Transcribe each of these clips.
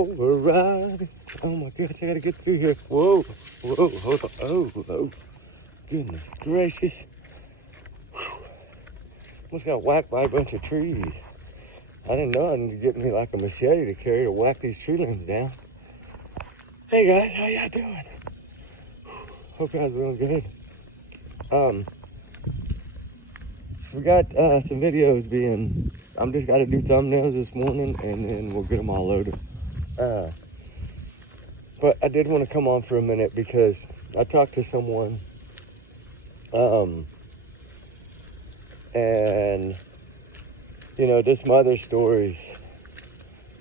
override. Oh my gosh, I gotta get through here. Whoa, whoa, hold on. Oh, goodness gracious. Whew. Almost got whacked by a bunch of trees. I didn't know I needed to get me like a machete to carry to whack these tree limbs down. Hey guys, how y'all doing? Hope y'all doing good. We got some videos being, I'm just got to do thumbnails this morning and then we'll get them all loaded. But I did want to come on for a minute because I talked to someone and you know, this mother's stories,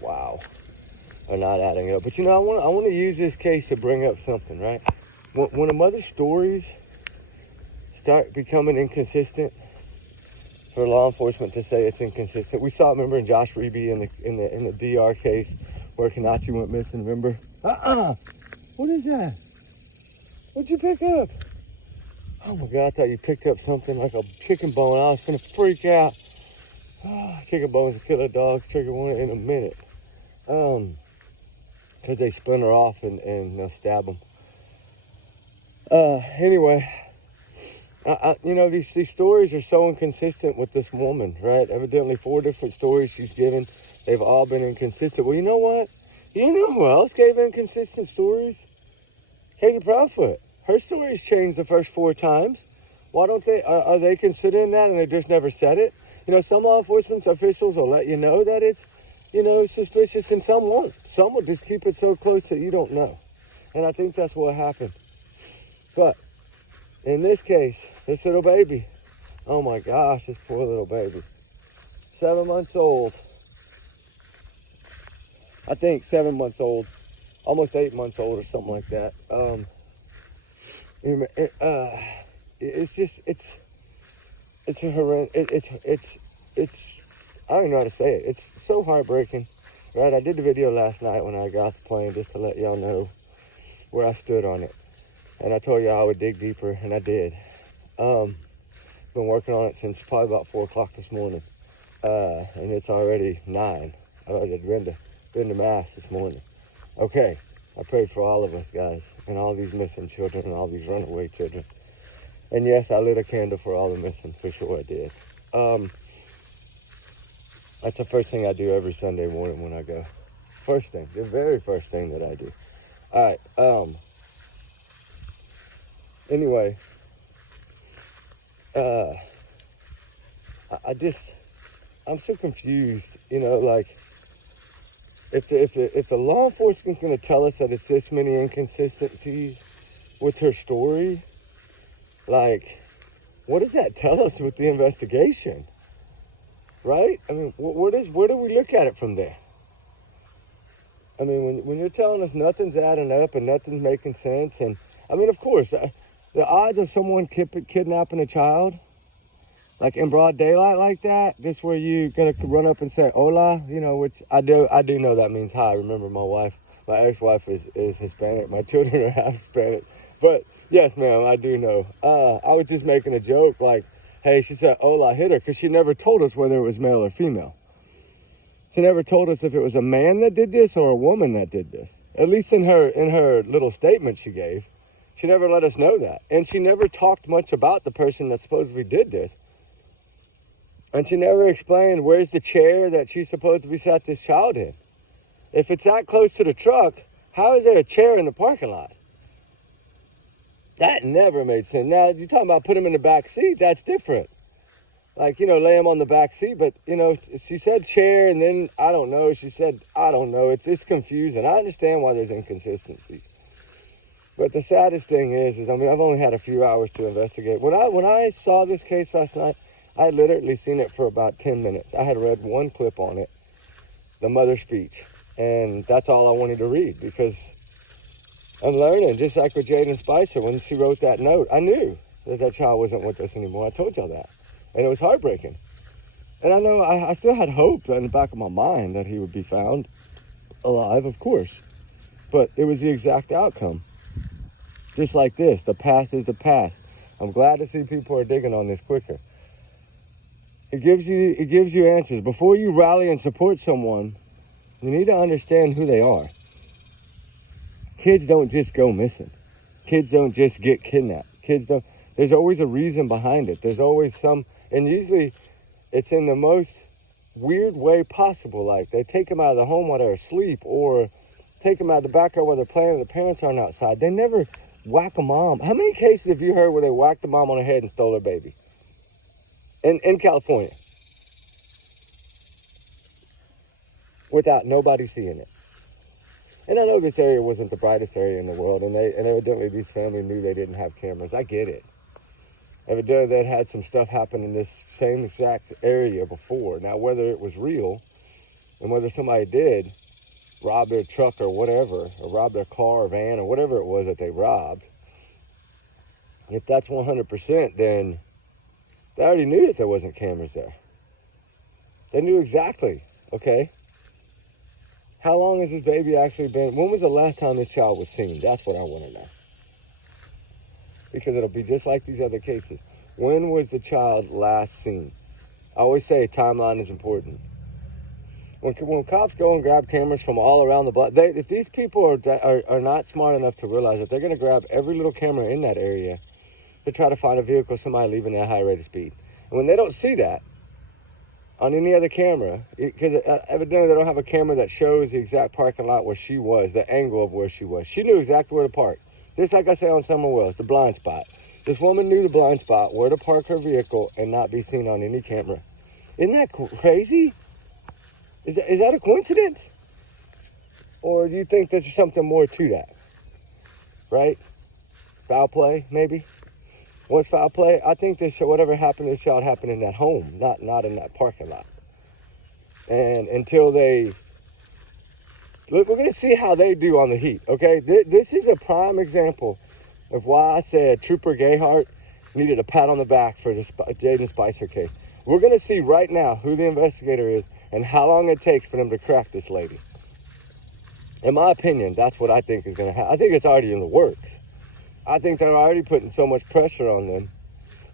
wow, are not adding up. But you know, I want to use this case to bring up something, right? When a mother's stories start becoming inconsistent, for law enforcement to say it's inconsistent, we saw it. Remember in Josh Reeby in the DR case where Kanachi went missing. Remember? What is that? What'd you pick up? Oh my God! I thought you picked up something like a chicken bone. I was gonna freak out. Chicken bones will kill a dog. Trigger one in a minute. Because they splinter off and they'll stab them. Anyway, you know, these stories are so inconsistent with this woman, right? Evidently 4 different stories she's given. They've all been inconsistent. Well, you know what? You know who else gave inconsistent stories? Katie Proudfoot. Her stories changed the first 4 times. Why don't they, are they considering that and they just never said it? You know, some law enforcement officials will let you know that it's, you know, suspicious, and some won't. Some will just keep it so close that you don't know. And I think that's what happened. But in this case, this little baby, oh my gosh, this poor little baby. 7 months old. I think 7 months old. Almost 8 months old or something like that. It's just, it's a horrendous, it's, I don't even know how to say it. It's so heartbreaking, right? I did the video last night when I got off the plane just to let y'all know where I stood on it. And I told y'all I would dig deeper, and I did. Been working on it since probably about 4 o'clock this morning. And it's already 9. I already been to mass this morning. Okay, I prayed for all of us, guys, and all these missing children and all these runaway children. And yes, I lit a candle for all the missing, for sure I did. That's the first thing I do every Sunday morning when I go. First thing, the very first thing that I do. All right, anyway, I'm so confused, you know, like, if the law enforcement's going to tell us that it's this many inconsistencies with her story, like, what does that tell us with the investigation? Right? I mean, where do we look at it from there? I mean, when you're telling us nothing's adding up and nothing's making sense, and I mean, of course, the odds of someone kidnapping a child, like in broad daylight like that, just where you gonna run up and say hola, you know, which I do know that means hi. Remember, my ex-wife is Hispanic. My children are half Hispanic, but yes, ma'am, I do know. I was just making a joke, like, hey, she said hola, hit her, because she never told us whether it was male or female. She never told us if it was a man that did this or a woman that did this. At least in her little statement she gave, she never let us know that. And she never talked much about the person that supposedly did this. And she never explained where's the chair that she supposedly sat this child in. If it's that close to the truck, how is there a chair in the parking lot? That never made sense. Now, you're talking about put him in the back seat, that's different. Like, you know, lay him on the back seat, but, you know, she said chair, and then, I don't know, she said, I don't know. It's confusing. I understand why there's inconsistencies. But the saddest thing is, I mean, I've only had a few hours to investigate. When I saw this case last night, I had literally seen it for about 10 minutes. I had read one clip on it, the mother's speech, and that's all I wanted to read, because I'm learning, just like with Jaden Spicer, when she wrote that note, I knew that child wasn't with us anymore. I told y'all that. And it was heartbreaking. And I know I still had hope in the back of my mind that he would be found alive, of course. But it was the exact outcome. Just like this, the past is the past. I'm glad to see people are digging on this quicker. It gives you answers. Before you rally and support someone, You need to understand who they are. Kids don't just go missing. Kids don't just get kidnapped. Kids don't, there's always a reason behind it. There's always some, and usually it's in the most weird way possible. Like they take them out of the home while they're asleep, or take them out of the backyard while they're playing and the parents aren't outside. They never whack a mom. How many cases have you heard where they whacked the mom on the head and stole her baby? In California. Without nobody seeing it. And I know this area wasn't the brightest area in the world, and evidently these families knew they didn't have cameras. I get it. Evidently they'd had some stuff happen in this same exact area before. Now, whether it was real, and whether somebody did rob their truck or whatever, or rob their car or van or whatever it was that they robbed, if that's 100%, then they already knew that there wasn't cameras there. They knew exactly, okay? How long has this baby actually been? When was the last time this child was seen? That's what I want to know. Because it'll be just like these other cases. When was the child last seen? I always say timeline is important. When cops go and grab cameras from all around the block, if these people are not smart enough to realize that they're going to grab every little camera in that area to try to find a vehicle, somebody leaving at a high rate of speed. And when they don't see that on any other camera, because evidently they don't have a camera that shows the exact parking lot where she was, the angle of where she was. She knew exactly where to park. Just like I say on Summer Wells, the blind spot. This woman knew the blind spot, where to park her vehicle and not be seen on any camera. Isn't that crazy? Is that a coincidence? Or do you think there's something more to that? Right? Foul play, maybe? What's foul play? I think whatever happened to this child happened in that home, not in that parking lot. And until they... Look, we're going to see how they do on the heat, okay? This is a prime example of why I said Trooper Gayhart needed a pat on the back for the Jaden Spicer case. We're going to see right now who the investigator is and how long it takes for them to crack this lady. In my opinion, that's what I think is going to happen. I think it's already in the works. I think they're already putting so much pressure on them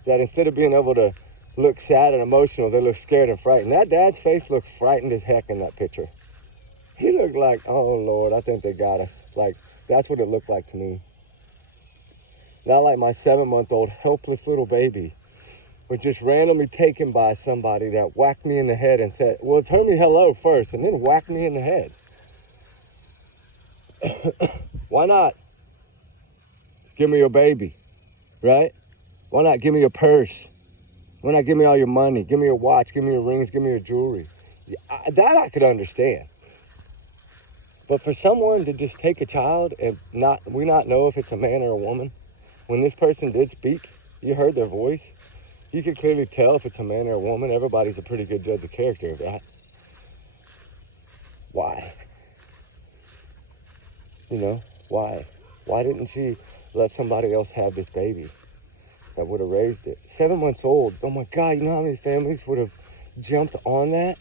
that instead of being able to look sad and emotional, they look scared and frightened. That dad's face looked frightened as heck in that picture. He looked like, oh Lord, I think they got us. Like, that's what it looked like to me. Not like my 7-month-old helpless little baby was just randomly taken by somebody that whacked me in the head and said, well, tell me hello first and then whacked me in the head. Why not? Give me your baby, right? Why not give me your purse? Why not give me all your money? Give me your watch, give me your rings, give me your jewelry. That I could understand. But for someone to just take a child and not know if it's a man or a woman, when this person did speak, you heard their voice, you could clearly tell if it's a man or a woman. Everybody's a pretty good judge of character of that. Why? You know, why? Why didn't she let somebody else have this baby that would have raised it? 7 months old. Oh my God, you know how many families would have jumped on that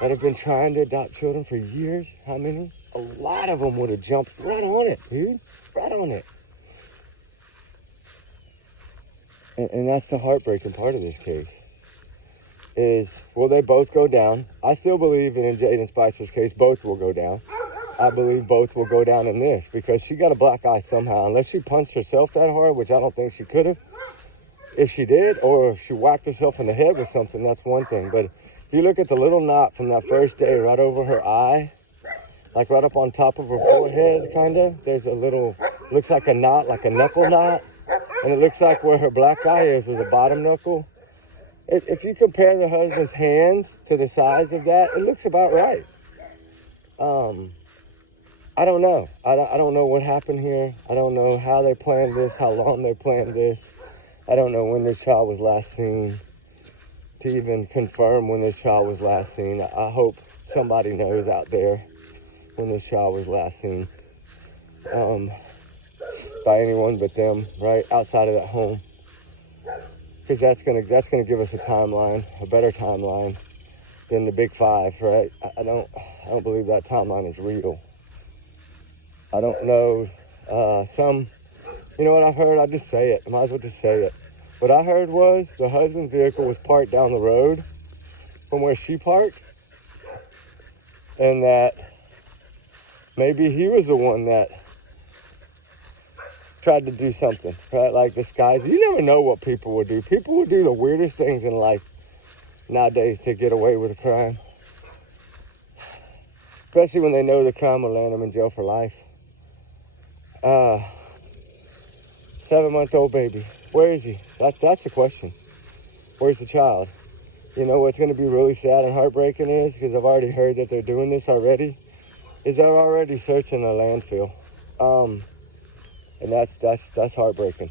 have been trying to adopt children for years? How many? A lot of them would have jumped right on it, dude. Right on it. And that's the heartbreaking part of this case. Is, will they both go down? I still believe in Jaden Spicer's case, both will go down. I believe both will go down in this because she got a black eye somehow. Unless she punched herself that hard, which I don't think she could have. If she did, or if she whacked herself in the head with something, that's one thing. But if you look at the little knot from that first day right over her eye, like right up on top of her forehead, kind of, there's a little, looks like a knot, like a knuckle knot. And it looks like where her black eye is the bottom knuckle. If you compare the husband's hands to the size of that, it looks about right. I don't know. I don't know what happened here. I don't know how they planned this, how long they planned this. I don't know when this child was last seen, to even confirm when this child was last seen. I hope somebody knows out there when this child was last seen. By anyone but them, right, outside of that home, because that's gonna give us a timeline, a better timeline than the big five, right? I don't believe that timeline is real. I don't know. You know what I heard? I just say it. I might as well just say it. What I heard was the husband's vehicle was parked down the road from where she parked, and that maybe he was the one that tried to do something, right? Like disguise. You never know what people will do. People will do the weirdest things in life nowadays to get away with a crime. Especially when they know the crime will land them in jail for life. 7-month-old baby. Where is he? That's the question. Where's the child? You know what's going to be really sad and heartbreaking is, because I've already heard that they're doing this already, is they're already searching a landfill. And that's heartbreaking.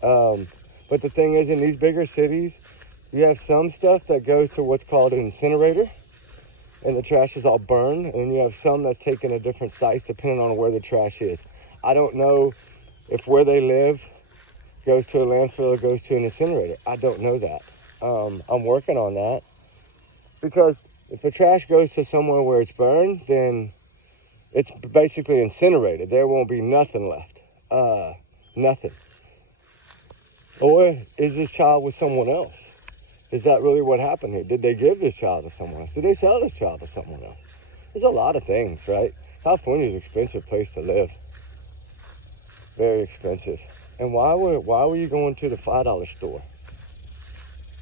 But the thing is, in these bigger cities, you have some stuff that goes to what's called an incinerator, and the trash is all burned, and then you have some that's taken to different sites depending on where the trash is. I don't know if where they live goes to a landfill or goes to an incinerator. I don't know that. I'm working on that, because if the trash goes to somewhere where it's burned, then it's basically incinerated. There won't be nothing left. Nothing. Or is this child with someone else? Is that really what happened here? Did they give this child to someone else? Did they sell this child to someone else? There's a lot of things, right? California is an expensive place to live. Very expensive. And why were you going to the $5 store?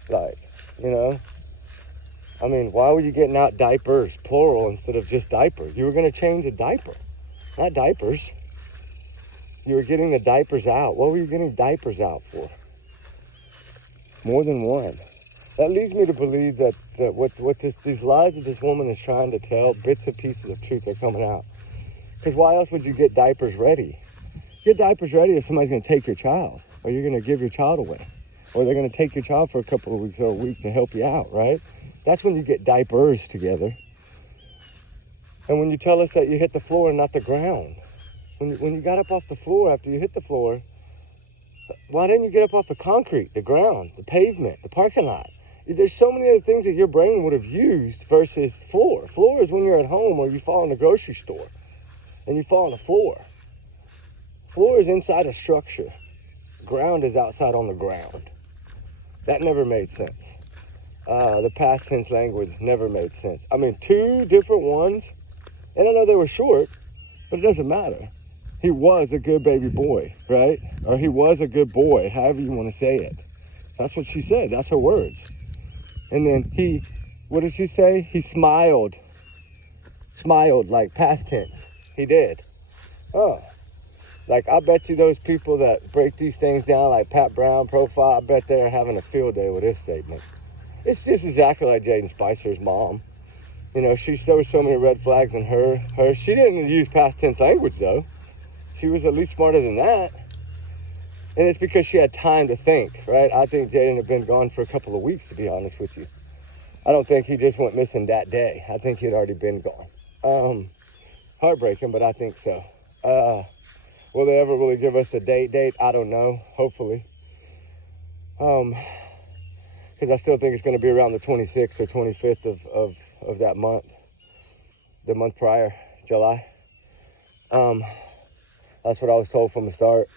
Like, you know? I mean, why were you getting out diapers, plural, instead of just diapers? You were going to change a diaper, not diapers. You were getting the diapers out. What were you getting diapers out for? More than one. That leads me to believe that these lies that this woman is trying to tell, bits and pieces of truth are coming out. Because why else would you get diapers ready? Get diapers ready if somebody's going to take your child, or you're going to give your child away, or they're going to take your child for a couple of weeks or a week to help you out, right? That's when you get diapers together. And when you tell us that you hit the floor and not the ground, when you got up off the floor after you hit the floor, why didn't you get up off the concrete, the ground, the pavement, the parking lot? There's so many other things that your brain would have used versus floor. Floor is when you're at home or you fall in the grocery store and you fall on the floor. Floor is inside a structure. Ground is outside on the ground. That never made sense. The past tense language never made sense. I mean, two different ones, and I know they were short, but it doesn't matter. He was a good baby boy, right? Or he was a good boy, however you want to say it. That's what she said. That's her words. And then what did she say? He smiled. Smiled, like past tense. He did. Oh. Like, I bet you those people that break these things down, like Pat Brown profile, I bet they're having a field day with this statement. It's just exactly like Jaden Spicer's mom. You know, there was so many red flags in her. She didn't use past tense language, though. She was at least smarter than that. And it's because she had time to think, right? I think Jaden had been gone for a couple of weeks, to be honest with you. I don't think he just went missing that day. I think he'd already been gone. Heartbreaking, but I think so. Will they ever really give us a date? I don't know. Hopefully. Because I still think it's going to be around the 26th or 25th of that month. The month prior, July. That's what I was told from the start.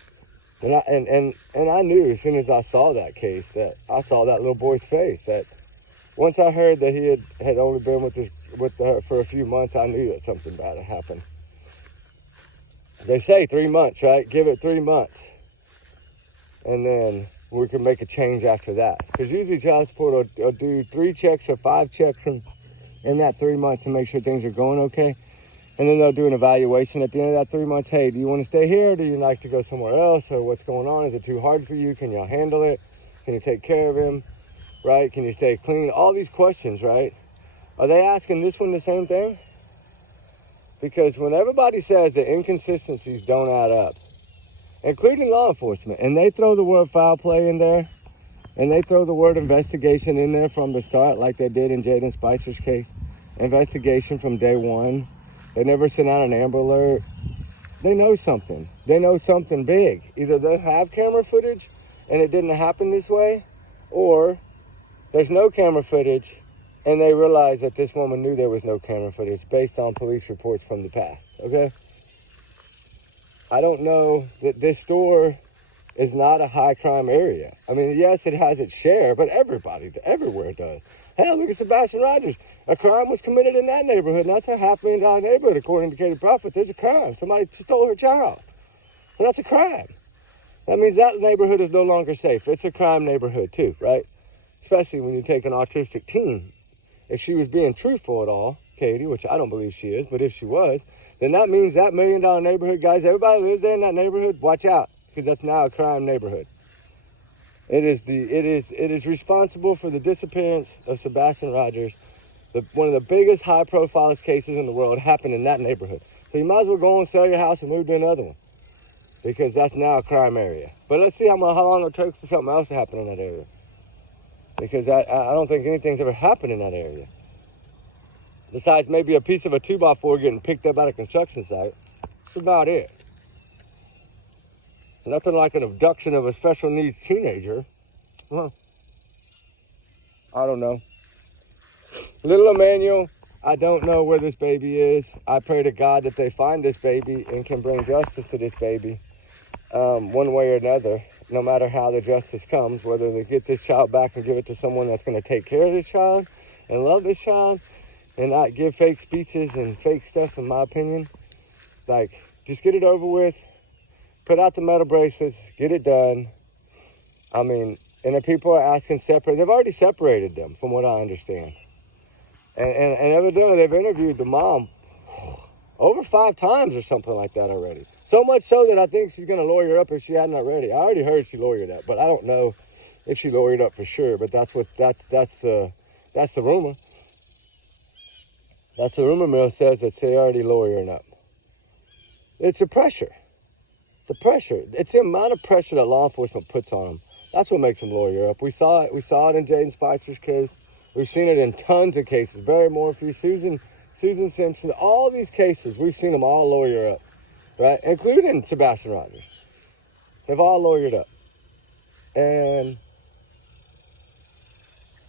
And I knew as soon as I saw that case, that I saw that little boy's face, that once I heard that he had only been with her for a few months, I knew that something bad had happened. They say 3 months, right? Give it 3 months. And then we can make a change after that. Because usually child support will do 3 checks or 5 checks in that 3 months to make sure things are going okay. And then they'll do an evaluation at the end of that 3 months. Hey, do you want to stay here? Do you like to go somewhere else? Or what's going on? Is it too hard for you? Can y'all handle it? Can you take care of him? Right? Can you stay clean? All these questions, right? Are they asking this one the same thing? Because when everybody says that inconsistencies don't add up, including law enforcement, and they throw the word foul play in there, and they throw the word investigation in there from the start, like they did in Jaden Spicer's case, investigation from day one. They never sent out an Amber Alert. They know something. They know something big. Either they have camera footage and it didn't happen this way, or there's no camera footage and they realize that this woman knew there was no camera footage based on police reports from the past, okay? I don't know that this store is not a high crime area. I mean, yes, it has its share, but everywhere does. Hell, look at Sebastian Rogers. A crime was committed in that neighborhood, and that's a $500,000 neighborhood, according to Katie Prophet. There's a crime. Somebody stole her child. So that's a crime. That means that neighborhood is no longer safe. It's a crime neighborhood too, right? Especially when you take an autistic teen. If she was being truthful at all, Katie, which I don't believe she is, but if she was, then that means that $1 million neighborhood, guys, everybody who lives there in that neighborhood, watch out, because that's now a crime neighborhood. It is responsible for the disappearance of Sebastian Rogers. One of the biggest high-profile cases in the world happened in that neighborhood. So you might as well go and sell your house and move to another one, because that's now a crime area. But let's see how long it takes for something else to happen in that area, because I don't think anything's ever happened in that area. Besides maybe a piece of a 2x4 getting picked up at a construction site. That's about it. Nothing like an abduction of a special needs teenager. Well, I don't know. Little Emmanuel, I don't know where this baby is. I pray to God that they find this baby and can bring justice to this baby, one way or another, no matter how the justice comes, whether they get this child back and give it to someone that's going to take care of this child and love this child and not give fake speeches and fake stuff, in my opinion. Like, just get it over with, put out the metal bracelets, get it done. I mean, and if people are asking separate, they've already separated them, from what I understand. And evidently they've interviewed the mom over 5 times or something like that already. So much so that I think she's going to lawyer up if she hadn't already. I already heard she lawyered up, but I don't know if she lawyered up for sure. But that's the rumor. That's the rumor mill says that they already lawyering up. It's the pressure. The pressure. It's the amount of pressure that law enforcement puts on them. That's what makes them lawyer up. We saw it. We saw it in Jaden Spicer's case. We've seen it in tons of cases. Barry Morphy, Susan Simpson. All these cases, we've seen them all lawyer up, right? Including Sebastian Rogers. They've all lawyered up. And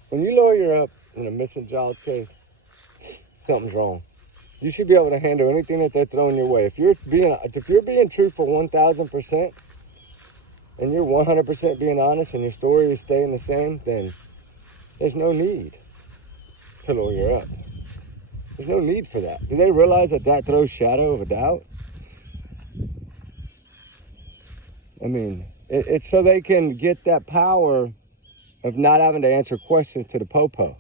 when you lawyer up in a missing child case, something's wrong. You should be able to handle anything that they're throwing your way. If you're being truthful 1,000%, and you're 100% being honest, and your story is staying the same, then there's no need to lawyer up. There's no need for that. Do they realize that throws shadow of a doubt? I mean, it's so they can get that power of not having to answer questions to the popo.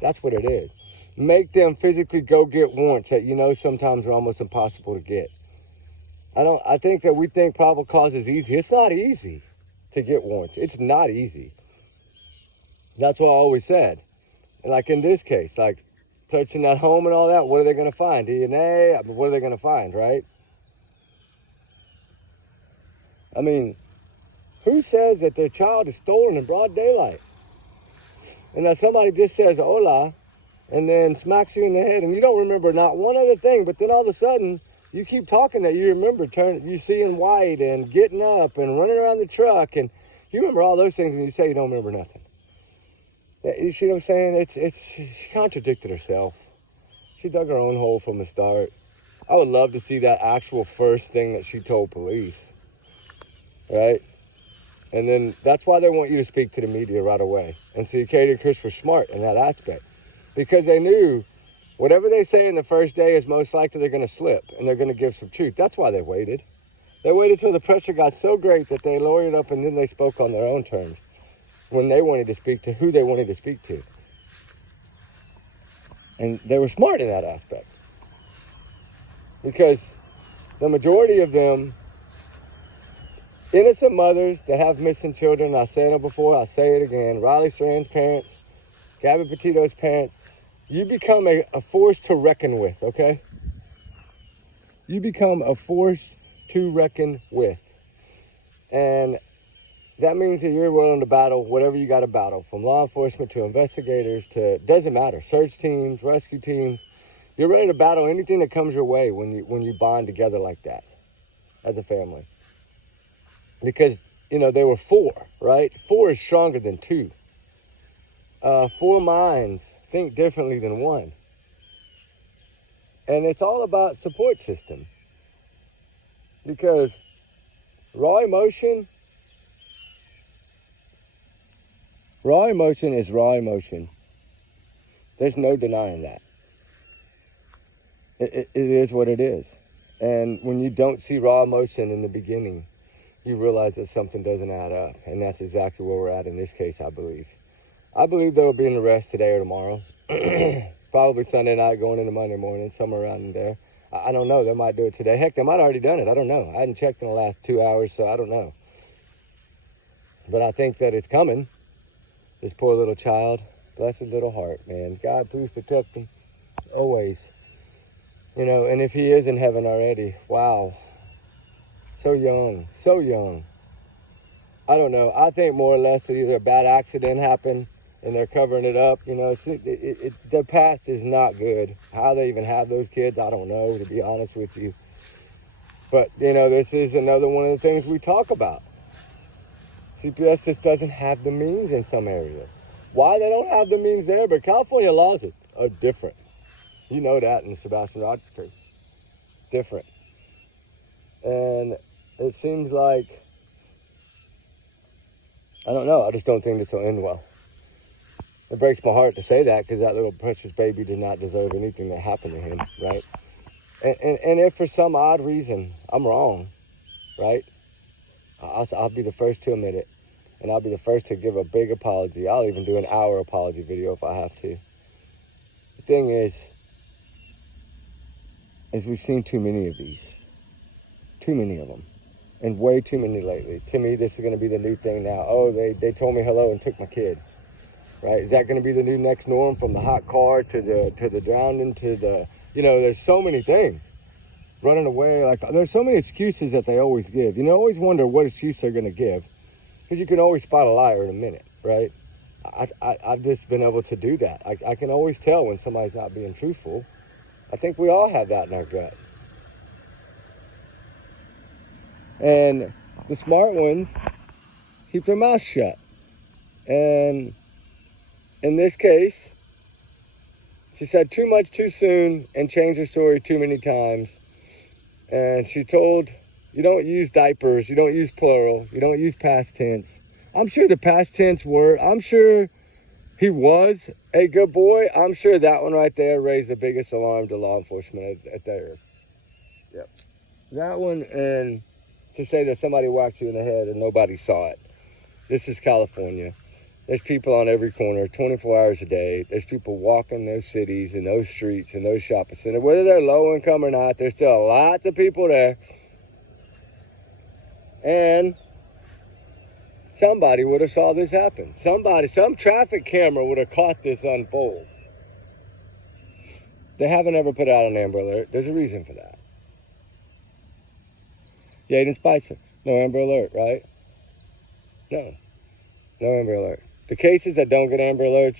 That's what it is. Make them physically go get warrants that sometimes are almost impossible to get. I think that we think probable cause is easy. It's not easy to get warrants. It's not easy. That's what I always said. And like in this case, like searching that home and all that, what are they going to find? DNA? I mean, what are they going to find, right? I mean, who says that their child is stolen in broad daylight? And that somebody just says, hola, and then smacks you in the head, and you don't remember not one other thing, but then all of a sudden, you keep talking that you remember you seeing white and getting up and running around the truck, and you remember all those things when you say you don't remember nothing. You see what I'm saying? She contradicted herself. She dug her own hole from the start. I would love to see that actual first thing that she told police, right? And then that's why they want you to speak to the media right away. And see, Katie and Chris were smart in that aspect, because they knew whatever they say in the first day is most likely they're going to slip and they're going to give some truth. That's why they waited. They waited till the pressure got so great that they lawyered up, and then they spoke on their own terms when they wanted to speak to who they wanted to speak to. And they were smart in that aspect, because the majority of them, innocent mothers that have missing children, I said it before, I'll say it again, Riley Strand's parents, Gabby Petito's parents, you become a force to reckon with, okay? You become a force to reckon with. And that means that you're willing to battle whatever you got to battle, from law enforcement to investigators to, doesn't matter, search teams, rescue teams. You're ready to battle anything that comes your way when you bond together like that as a family. Because, they were 4, right? 4 is stronger than 2. 4 minds think differently than 1. And it's all about support system. Because raw emotion is raw emotion. There's no denying that. It is what it is. And when you don't see raw emotion in the beginning, you realize that something doesn't add up. And that's exactly where we're at in this case, I believe. I believe there will be an arrest today or tomorrow. Probably Sunday night going into Monday morning, somewhere around in there. I don't know. They might do it today. Heck, they might have already done it. I don't know. I hadn't checked in the last 2 hours, so I don't know. But I think that it's coming. This poor little child. Bless his little heart, man. God, please protect him. Always. You know, and if he is in heaven already, wow. So young. So young. I don't know. I think more or less that either a bad accident happened and they're covering it up. You know, the past is not good. How they even have those kids, I don't know, to be honest with you. But, you know, this is another one of the things we talk about. CPS just doesn't have the means in some areas. Why they don't have the means there, but California laws are different. You know that in the Sebastian Rogers case. Different. And it seems like, I don't know, I just don't think this will end well. It breaks my heart to say that because that little precious baby did not deserve anything that happened to him, right? And if for some odd reason I'm wrong, right? I'll be the first to admit it. And I'll be the first to give a big apology. I'll even do an hour apology video if I have to. The thing is we've seen too many of these. Too many of them. And way too many lately. To me, this is going to be the new thing now. Oh, they told me hello and took my kid. Right? Is that going to be the new next norm, from the hot car to the drowning to the, you know, there's so many things. Running away, like, there's so many excuses that they always give. You know, I always wonder what excuse they're going to give. Because you can always spot a liar in a minute, right? I've just been able to do that. I can always tell when somebody's not being truthful. I think we all have that in our gut. And the smart ones keep their mouth shut. And in this case, she said too much too soon and changed her story too many times. And she told, you don't use diapers, you don't use plural, you don't use past tense. I'm sure the past tense word, I'm sure he was a good boy. I'm sure that one right there raised the biggest alarm to law enforcement at there. Yep. That one, and to say that somebody whacked you in the head and nobody saw it. This is California. There's people on every corner, 24 hours a day. There's people walking those cities and those streets and those shopping centers. Whether they're low income or not, there's still lots of people there. And somebody would have saw this happen. Some traffic camera would have caught this unfold. They haven't ever put out an Amber Alert. There's a reason for that. Jaden Spicer, no Amber Alert, right? No Amber Alert. The cases that don't get Amber Alerts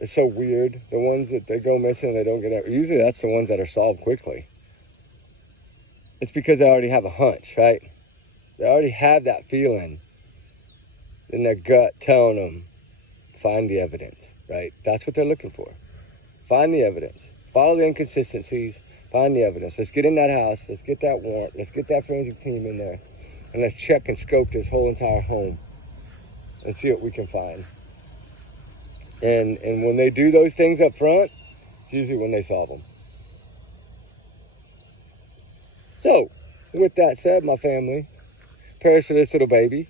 are so weird. The ones that they go missing and they don't get, usually that's the ones that are solved quickly. It's because they already have a hunch, right? They already have that feeling in their gut telling them, find the evidence, right? That's what they're looking for. Find the evidence. Follow the inconsistencies. Find the evidence. Let's get in that house. Let's get that warrant. Let's get that forensic team in there. And let's check and scope this whole entire home and see what we can find. And when they do those things up front, it's usually when they solve them. So, with that said, my family, prayers for this little baby.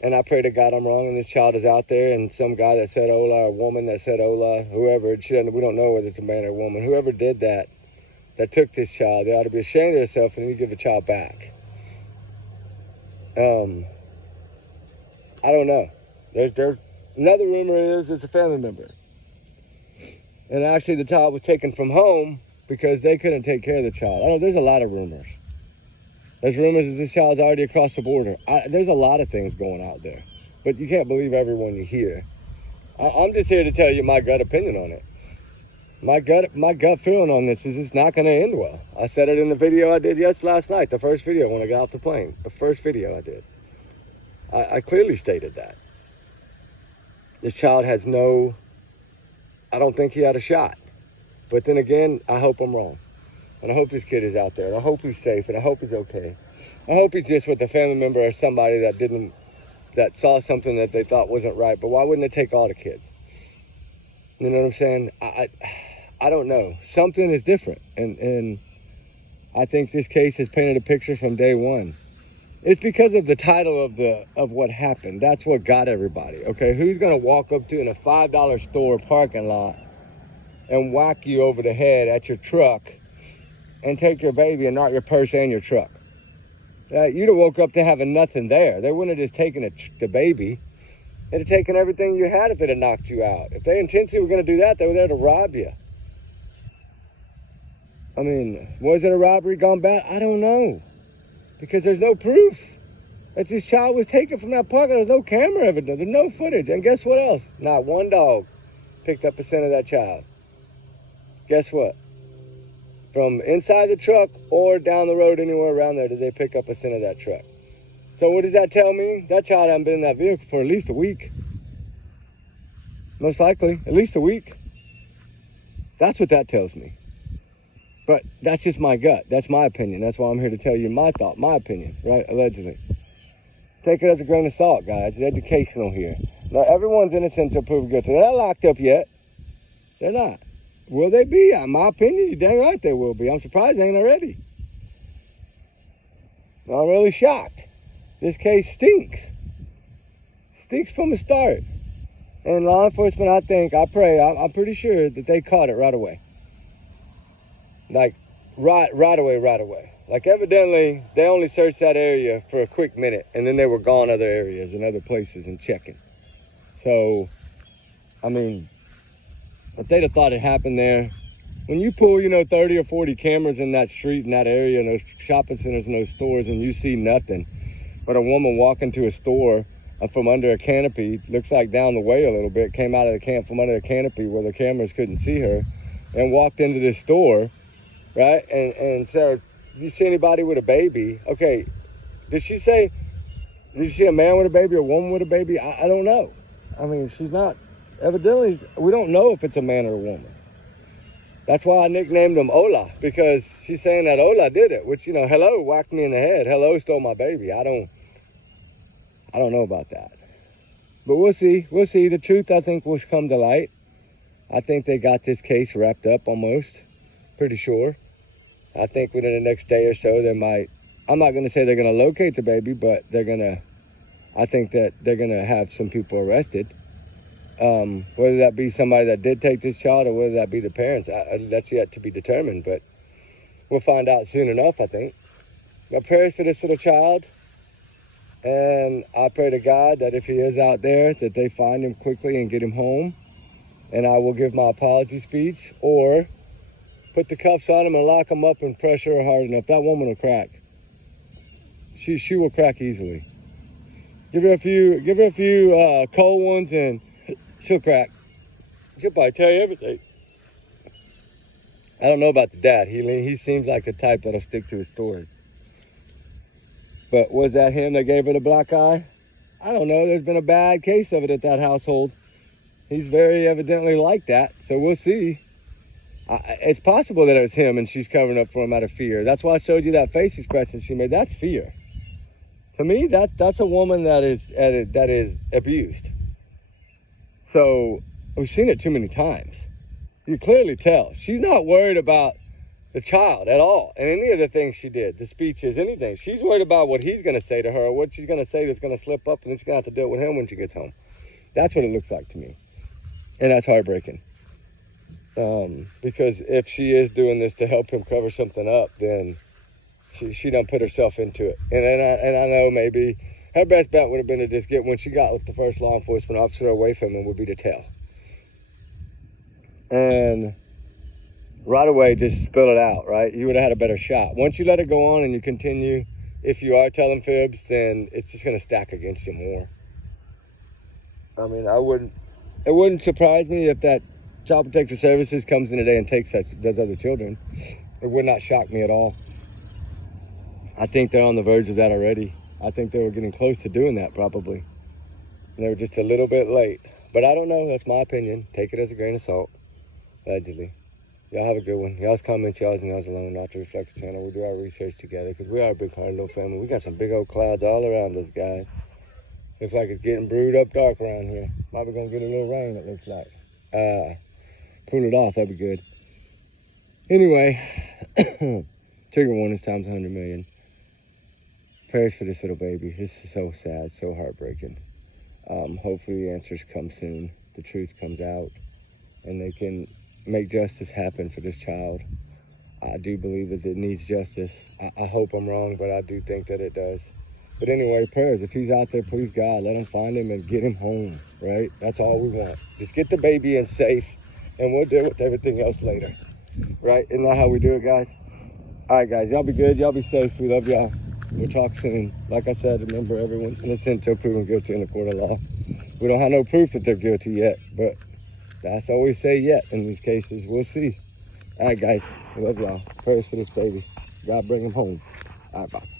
And I pray to God I'm wrong and this child is out there, and some guy that said Ola, or woman that said Ola, whoever, we don't know whether it's a man or a woman, whoever did that took this child, they ought to be ashamed of themselves and need to give the child back. I don't know. There's another rumor is it's a family member. And actually the child was taken from home because they couldn't take care of the child. There's a lot of rumors. There's rumors that this child's already across the border. There's a lot of things going out there. But you can't believe everyone you hear. I'm just here to tell you my gut opinion on it. My gut feeling on this is it's not going to end well. I said it in the video I did last night, the first video when I got off the plane. The first video I did. I clearly stated that. This child has I don't think he had a shot. But then again, I hope I'm wrong. And I hope this kid is out there. And I hope he's safe. And I hope he's okay. I hope he's just with a family member or somebody that saw something that they thought wasn't right. But why wouldn't it take all the kids? You know what I'm saying? I don't know. Something is different, and I think this case has painted a picture from day one. It's because of the title of what happened. That's what got everybody. Okay, who's gonna walk up to in a $5 store parking lot and whack you over the head at your truck and take your baby and not your purse and your truck? You'd have woke up to having nothing there. They wouldn't have just taken the baby. They'd have taken everything you had if it had knocked you out. If they intentionally were going to do that, they were there to rob you. I mean, was it a robbery gone bad? I don't know. Because there's no proof that this child was taken from that park. There's no camera evidence. There's no footage. And guess what else? Not one dog picked up a scent of that child. Guess what? From inside the truck or down the road anywhere around there, did they pick up a scent of that truck? So what does that tell me? That child hasn't been in that vehicle for at least a week. Most likely, at least a week. That's what that tells me. But that's just my gut. That's my opinion. That's why I'm here to tell you my thought, my opinion, right? Allegedly. Take it as a grain of salt, guys. It's educational here. Now, everyone's innocent until proven guilty. They're not locked up yet. They're not. Will they be? In my opinion, you're dang right they will be. I'm surprised they ain't already. I'm really shocked. This case stinks. Stinks from the start. And law enforcement, I pray, I'm pretty sure that they caught it right away. Like, right away. Like, evidently, they only searched that area for a quick minute, and then they were gone other areas and other places and checking. So, I mean, if they'd have thought it happened there, when you pull, 30 or 40 cameras in that street, in that area, in those shopping centers and those stores, and you see nothing but a woman walking to a store from under a canopy, looks like down the way a little bit, came out of the camp from under the canopy where the cameras couldn't see her, and walked into this store, right, and said, you see anybody with a baby? Okay, did she say a man with a baby or a woman with a baby? I don't know. I mean, she's not, evidently, we don't know if it's a man or a woman. That's why I nicknamed him Ola, because she's saying that Ola did it, which, hello, whacked me in the head. Hello, stole my baby. I don't know about that. But we'll see. The truth, I think, will come to light. I think they got this case wrapped up almost. Pretty sure. I think within the next day or so, they might, I'm not going to say they're going to locate the baby, but I think that they're going to have some people arrested. Whether that be somebody that did take this child or whether that be the parents, that's yet to be determined, but we'll find out soon enough, I think. My prayers for this little child, and I pray to God that if he is out there, that they find him quickly and get him home, and I will give my apology speech, or put the cuffs on him and lock him up and pressure her hard enough. That woman will crack. She will crack easily. Give her a few cold ones and she'll crack. She'll probably tell you everything. I don't know about the dad. He seems like the type that'll stick to his story. But was that him that gave her the black eye? I don't know. There's been a bad case of it at that household. He's very evidently like that, so we'll see. It's possible that it was him and she's covering up for him out of fear. That's why I showed you that face expression she made. That's fear. To me, that's a woman that is abused. So we've seen it too many times. You clearly tell she's not worried about the child at all and any of the things she did, the speeches, anything. She's worried about what he's going to say to her or what she's going to say that's going to slip up, and then she's going to have to deal with him when she gets home. That's what it looks like to me, and that's heartbreaking. Because if she is doing this to help him cover something up, then she done put herself into it. And I know maybe her best bet would have been to just get, when she got with the first law enforcement officer away from him, would be to tell. And right away, just spill it out, right? You would have had a better shot. Once you let it go on and you continue, if you are telling fibs, then it's just going to stack against you more. I mean, it wouldn't surprise me if that Child Protective Services comes in today and takes those other children. It would not shock me at all. I think they're on the verge of that already. I think they were getting close to doing that probably. And they were just a little bit late. But I don't know. That's my opinion. Take it as a grain of salt. Allegedly. Y'all have a good one. Y'all's comments, y'all's and y'all's alone, not to reflect the channel. We do our research together because we are a big hearted little family. We got some big old clouds all around us, guys. Looks like it's getting brewed up dark around here. Might be gonna get a little rain, it looks like. pull it off, that'd be good. Anyway, trigger warning times 100 million. Prayers for this little baby. This is so sad, so heartbreaking. Hopefully the answers come soon, the truth comes out, and they can make justice happen for this child. I do believe that it needs justice. I hope I'm wrong, but I do think that it does. But anyway, prayers. If he's out there, please God, let him find him and get him home, right? That's all we want. Just get the baby in safe, and we'll deal with everything else later, right? Isn't that how we do it, guys? All right, guys, y'all be good. Y'all be safe. We love y'all. We'll talk soon. Like I said, remember, everyone's innocent until proven guilty in the court of law. We don't have no proof that they're guilty yet, but that's always say yet in these cases. We'll see. All right, guys, we love y'all. Prayers for this baby. God bring him home. All right, bye.